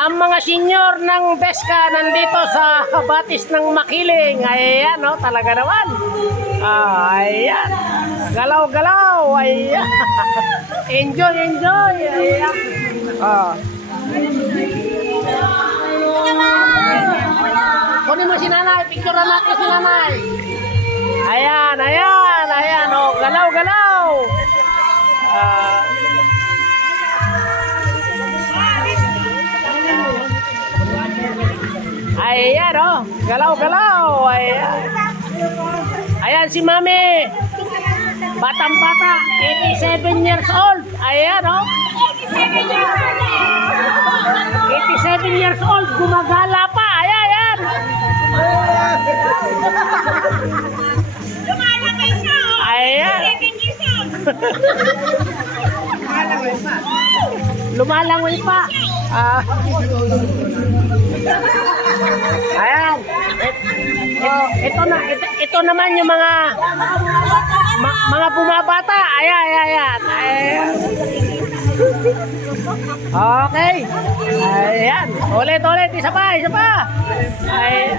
Ang mga senior ng Beska nandito sa Batis ng Makiling. Ayan, no? Talaga naman. Ayan. Galaw-galaw. Ayan. Enjoy, enjoy. Ayan. Kunin mo si nanay. Picture natin si nanay. Ayan, ayan, ayan. Oh, galaw-galaw. Ayan, oh. Galaw-galaw. Ayan. Ayan si Mami. Batang-bata. 87 years old. Ayan, oh. 87 years old. Gumagala pa. Ayan, ayan. Lumalakay siya, oh. Ayan. 7 years old. Lumalangoy pa. Ayan. Ito naman yung mga bumabata. Ayan, ayan, ayan. Ayan. Okay. Ayan. Ulit, ulit. Isa pa, isa pa. Ayan.